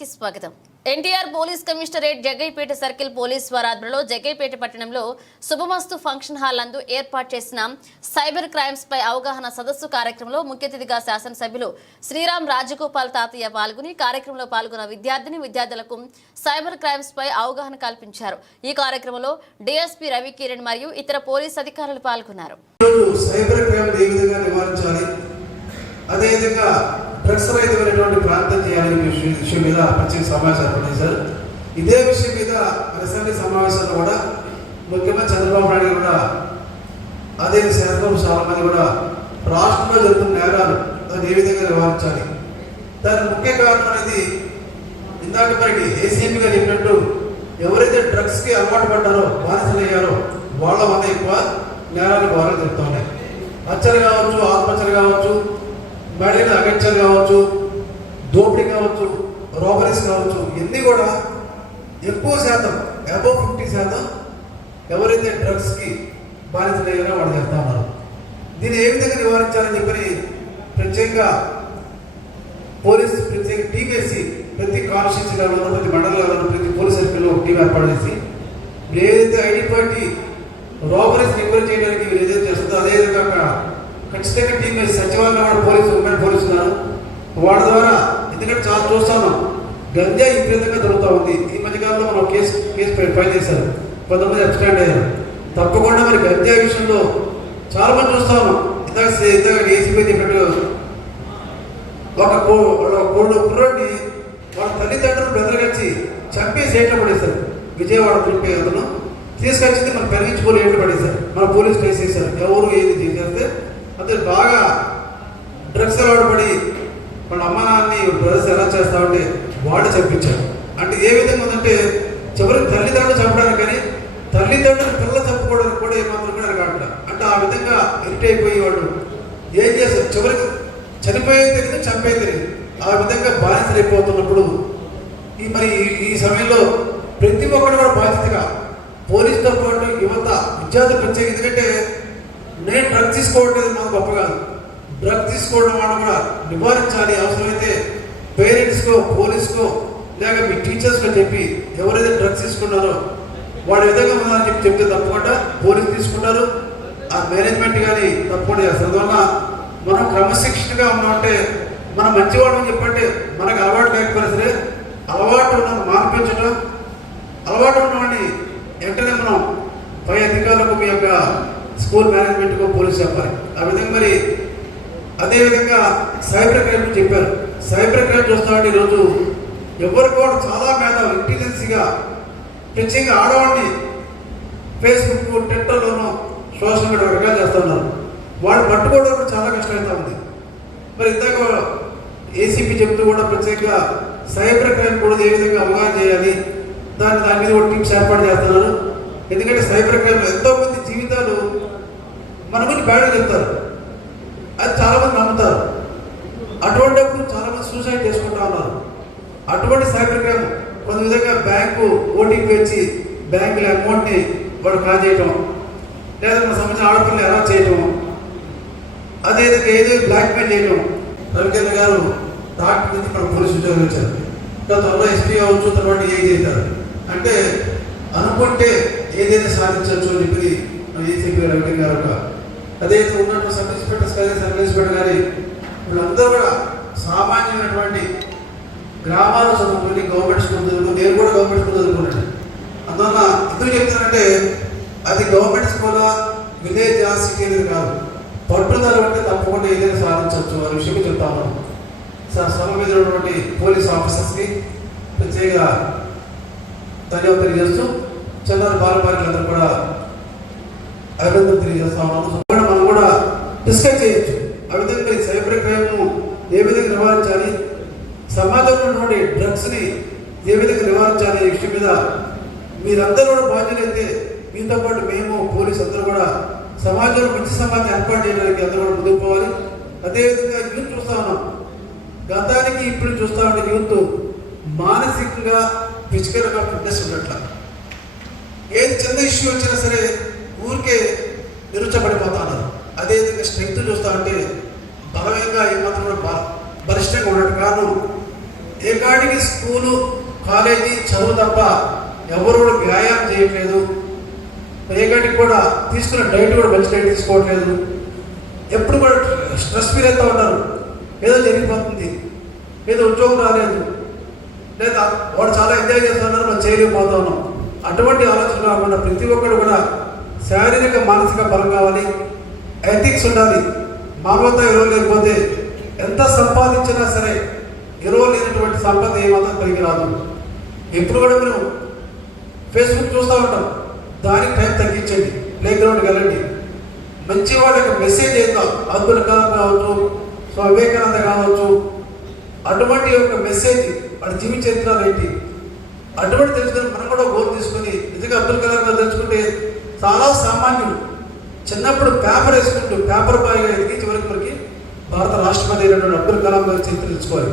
కి స్వాగతం. NTR police commissionerate Jaggayyapeta circle police వారి ఆధ్వర్యంలో జగ్గైపేట పట్టణంలో శుభమస్తు ఫంక్షన్ హాల్ నందు ఏర్పాటు చేసిన సైబర్ క్రైమ్స్ పై అవగాహన సదస్సు కార్యక్రమంలో ముఖ్య అతిథిగా శాసనసభ్యులు శ్రీరామ్ రాజగోపాల్ తాతయ్య పాల్గొని కార్యక్రమంలో పాల్గొన్న విద్యార్థులకు సైబర్ క్రైమ్స్ పై అవగాహన కల్పించారు. ఈ కార్యక్రమంలో డీఎస్పీ రవికిరణ్ మరియు ఇతర పోలీస్ అధికారులు పాల్గొన్నారు. సైబర్ క్రైమ్ ఏ విధంగా నివారించాలి, అదేవిధంగా డ్రగ్స్ రహితమైనటువంటి ప్రాంతం చేయాలనే విషయం మీద ప్రత్యేక సమావేశం ఏర్పాటు చేశారు. ఇదే విషయం మీద అసెంబ్లీ సమావేశంలో కూడా ముఖ్యమంత్రి చంద్రబాబు నాయుడు కూడా అదే శాసనం చాలా మంది కూడా రాష్ట్రంలో జరుగుతున్న నేరాలు దాన్ని ఏ విధంగా నివారించాలి, దాని ముఖ్య కారణం అనేది ఇందాక మనకి ఏసీఎంపీ గారు చెప్పినట్టు ఎవరైతే డ్రగ్స్కి అలవాటు పడ్డారో బానిసలయ్యారో వాళ్ళ వల్ల ఎక్కువ నేరాలు భారాలు చెప్తా ఉన్నాయి. హత్యలు కావచ్చు, ఆత్మహత్యలు కావచ్చు, మహిళల అగత్యాలు కావచ్చు, దోపిడీ కావచ్చు, రాబరీస్ కావచ్చు, ఇవన్నీ కూడా ఎక్కువ శాతం అబౌవ్ 50% ఎవరైతే డ్రగ్స్కి బాధితులయ్యారో వాళ్ళు చేస్తా ఉన్నారు. దీన్ని ఏ విధంగా నివారించాలని చెప్పని ప్రత్యేకంగా పోలీసు ప్రత్యేక టీం వేసి ప్రతి కాన్స్టిట్యూన్సీ లెవెల్లో, ప్రతి మండల లెవెల్లో, ప్రతి పోలీస్ సర్కిల్లో ఒక టీం ఏర్పాటు చేసి ఏదైతే ఐడెంటిఫై రాబరీస్ రికవర్ చేయడానికి ఏదైతే చేస్తుందో అదేవిధంగా ఖచ్చితంగా టీం వేసి సచివాలయంలో కూడా పోలీసు ఉమెన్ పోలీసు ఉన్నారు. వాళ్ళ ద్వారా ఎందుకంటే చాలా చూస్తాను గంజా విపరీతంగా దొరుకుతూ ఉంది. ఈ మధ్యకాలంలో మనం కేసు ఫైల్ చేశారు, కొంతమంది ఎక్స్టాండ్ అయ్యారు. తప్పకుండా మరి గంజా విషయంలో చాలా మంది చూస్తా ఉన్నాం. ఇందాక ఏసీపీ చెప్పినట్టు ఒక కుర్రోడిని వాళ్ళ తల్లిదండ్రులు బెదరగచ్చి చంపేసి ఏట్లు పడేశారు. విజయవాడ తిరిపే అతను తీసుకొచ్చింది మన పెరిగించుకోలు ఏట్లు పడేశారు. మన పోలీసు కేసు చేశారు. ఎవరు ఏది చేసేస్తే అతను బాగా డ్రగ్స్ అలవాటు పడి వాళ్ళ అమ్మ నాన్నని బ్రదర్స్ ఎలా చేస్తామంటే వాడు చంపించారు. అంటే ఏ విధంగా ఉందంటే చివరికి తల్లిదండ్రులు చంపడానికి కానీ తల్లిదండ్రులు పిల్లలు చంపుకోవడానికి కూడా ఏమాత్రం కూడా కావట్లేదు. అంటే ఆ విధంగా ఇరిట్ అయిపోయి వాళ్ళు ఏం చేస్తారు, చివరికి చనిపోయేది తెలియదు, చంపేది తెలియదు. ఆ విధంగా బాధితులు అయిపోతున్నప్పుడు ఈ సమయంలో ప్రతి ఒక్కరు కూడా బాధ్యతగా పోలీసుతో పాటు యువత విద్యార్థులు ప్రత్యేక, ఎందుకంటే నేను డ్రగ్ తీసుకోవట్లేదు నాకు గొప్ప కాదు, డ్రగ్ తీసుకోవడం వాళ్ళు కూడా నివారించాలి. అవసరమైతే పేరెంట్స్కో, పోలీస్కో, లేక మీ టీచర్స్కో చెప్పి ఎవరైతే డ్రగ్స్ తీసుకున్నారో వాడి విధంగా ఉన్నారని చెప్తే తప్పకుండా పోలీసు తీసుకుంటారు. ఆ మేనేజ్మెంట్ కానీ తప్పకుండా చేస్తారు. అందువల్ల మనం క్రమశిక్షణగా ఉన్నామంటే మనం మంచివాళ్ళని చెప్పంటే మనకు అలవాటు లేకపోయినా సరే అలవాటు ఉన్న మార్పించడం, అలవాటు ఉన్నవాడిని వెంటనే మనం పై అధికారులకు మీ యొక్క స్కూల్ మేనేజ్మెంట్కు పోలీసు చెప్పాలి. ఆ విధంగా మరి అదేవిధంగా సైబర్ క్రైమ్ చెప్పారు. సైబర్ క్రైమ్ చూస్తామంటే ఈరోజు ఎవరికి కూడా చాలా మేధావులు ఇంటెలిజెన్సీగా ప్రత్యేకంగా ఆడవాడిని ఫేస్బుక్, ట్విట్టర్లోనూ సోషల్ మీడియా రకాలు చేస్తున్నారు. వాళ్ళు పట్టుకోవడం కూడా చాలా కష్టమవుతా ఉంది. మరి ఇందాక ఏసీపీ చెప్తూ కూడా ప్రత్యేకంగా సైబర్ క్రైమ్ కూడా ఏ విధంగా అవగాహన చేయాలి, దాని మీద కూడా టీమ్స్ ఏర్పాటు చేస్తున్నారు. ఎందుకంటే సైబర్ క్రైమ్ ఎంతోమంది జీవితాలు మన గురించి బ్యాడ్గా చెప్తారు, అది చాలామంది నమ్ముతారు. అటువంటిప్పుడు చాలామంది సూసైడ్ చేసుకుంటా ఉన్నారు. అటువంటి సైబర్ క్రైమ్ కొంత విధంగా బ్యాంకు ఓటీపీ వచ్చి బ్యాంకుల అమౌంట్ని వాడు కాజేయటం, లేదా మన సంబంధించిన ఆడపిల్లలు ఎలా చేయటం, అదేవిధంగా ఏదో బ్లాక్మెయిల్ చేయటం. రవికిరణ్ గారు డాక్టర్ నుంచి మన పోలీసు ఉద్యోగం వచ్చారు, త్వరలో ఎస్పీ అవ్వచ్చు, తర్వాత ఏం చేశారు అంటే అనుకుంటే ఏదైనా సాధించవచ్చు అని చెప్పి మన ఏసీపీ రవికిరణ్ గారు, అదేవిధంగా ఉన్నటువంటి సబ్ ఇన్స్పెక్టర్ సబ్ ఇన్స్పెక్టర్ గారి వీళ్ళందరూ కూడా సామాన్యమైనటువంటి గ్రామాల్లో చదువుకుని గవర్నమెంట్ స్కూల్ చదువుకుని, నేను కూడా గవర్నమెంట్ స్కూల్ చదువుకున్నాను. అందువల్ల ఎందుకు చెప్తానంటే అది గవర్నమెంట్ స్కూల్ విలేజ్ సిటీ అనేది కాదు, పట్టుదల అంటే తప్పకుండా ఏదైనా సాధించవచ్చు అనే విషయం చెప్తా ఉన్నాను. సభ మీద ఉన్నటువంటి పోలీస్ ఆఫీసర్స్కి ప్రత్యేక ధన్యవాదాలు తెలియజేస్తూ చంద్ర బాలబాలికలందరూ కూడా అభినందనలు తెలియజేస్తా ఉన్నాను. మనం కూడా డిస్కస్ చేయొచ్చు ఆ విధంగా ఈ సైబర్ క్రైమ్ను ఏ విధంగా నివారించాలి, సమాజంలో ఉన్నటువంటి డ్రగ్స్ని ఏ విధంగా నివారించాలి ఈ విషయం మీద మీరందరూ కూడా బాధ్యులైతే మీతో పాటు మేము పోలీసు అందరూ కూడా సమాజంలో మంచి సమాజం ఏర్పాటు చేయడానికి అందరూ కూడా ముందుకు పోవాలి. అదేవిధంగా యూత్ చూస్తా ఉన్నాం, గతానికి ఇప్పుడు చూస్తా ఉంటే యూత్ మానసికంగా ఫిజికల్గా ఫిట్నెస్ ఉన్నట్ల ఏది చిన్న ఇష్యూ వచ్చినా సరే ఊరికే నిరుచబడిపోతా ఉన్నారు. అదేవిధంగా స్ట్రెంగ్త్ చూస్తా ఉంటే బలవంగా ఏమాత్రం కూడా బలిష్టంగా ఉండటం కారణం ఏ కాడికి స్కూలు కాలేజీ చదువు తప్ప ఎవరు కూడా వ్యాయామం చేయట్లేదు. ఏ కాడికి కూడా తీసుకున్న డైట్ కూడా మంచి డైట్ తీసుకోవట్లేదు. ఎప్పుడు కూడా స్ట్రెస్ ఫీల్ అవుతూ ఉంటారు. ఏదో జరిగిపోతుంది, ఏదో ఉద్యోగం రాలేదు, లేదా వాడు చాలా ఎంజాయ్ చేస్తున్నారు, మనం చేయలేకపోతా ఉన్నాం. అటువంటి ఆలోచన కాకుండా ప్రతి ఒక్కరు కూడా శారీరక మానసిక బలం కావాలి, ఎథిక్స్ ఉండాలి. మానవత విలువ లేకపోతే ఎంత సంపాదించినా సరే విలువ లేనటువంటి సంపద ఏమాత్రం పనికిరాదు. ఎప్పుడు కూడా మనం ఫేస్బుక్ చూస్తూ ఉంటాం, దానికి టైం తగ్గించండి, ప్లే గ్రౌండ్కి వెళ్ళండి. మంచి వాళ్ళకి మెసేజ్ చేద్దాం. అబ్దుల్ కలాం కావచ్చు, స్వామి వివేకానంద కావచ్చు, అటువంటి ఒక మెసేజ్ వాడి జీవిత చరిత్రలు ఏంటి అటువంటి తెలుసుకొని మనం కూడా గోల్ తీసుకొని నిజంగా అబ్దుల్ కలాం గారు తెలుసుకుంటే చాలా సామాన్యుడు. చిన్నప్పుడు పేపర్ వేసుకుంటూ పేపర్ బాయ్గా ఎదిగి చివరికి మనకి భారత రాష్ట్రపతి అయినటువంటి అబ్దుల్ కలాం గారి చరిత్ర తెలుసుకోవాలి.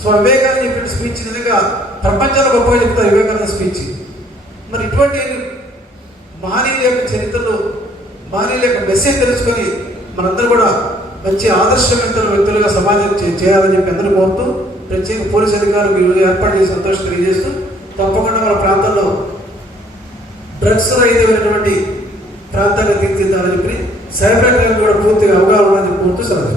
స్వామి వివేకానంద చెప్పిన స్పీచ్ నిజంగా ప్రపంచంలో గొప్పగా చెప్తారు వివేకానంద స్పీచ్. మరి ఇటువంటి మహనీయుల యొక్క చరిత్రలో మహనీయుల యొక్క మెసేజ్ తెలుసుకొని మనందరూ కూడా మంచి ఆదర్శవంతుల వ్యక్తులుగా సమాజం చేయాలని చెప్పి అందరూ కోరుతూ, ప్రత్యేక పోలీసు అధికారులు ఈరోజు ఏర్పాటు చేసి సంతోషం తెలియజేస్తూ, తప్పకుండా మన ప్రాంతంలో డ్రగ్స్ రహితమైనటువంటి ప్రాంతాన్ని తీర్చిదిద్దాలని చెప్పి సైబర్ క్రైమ్ కూడా పూర్తిగా అవగాహన ఉండాలని కోరుతూ సెలవు.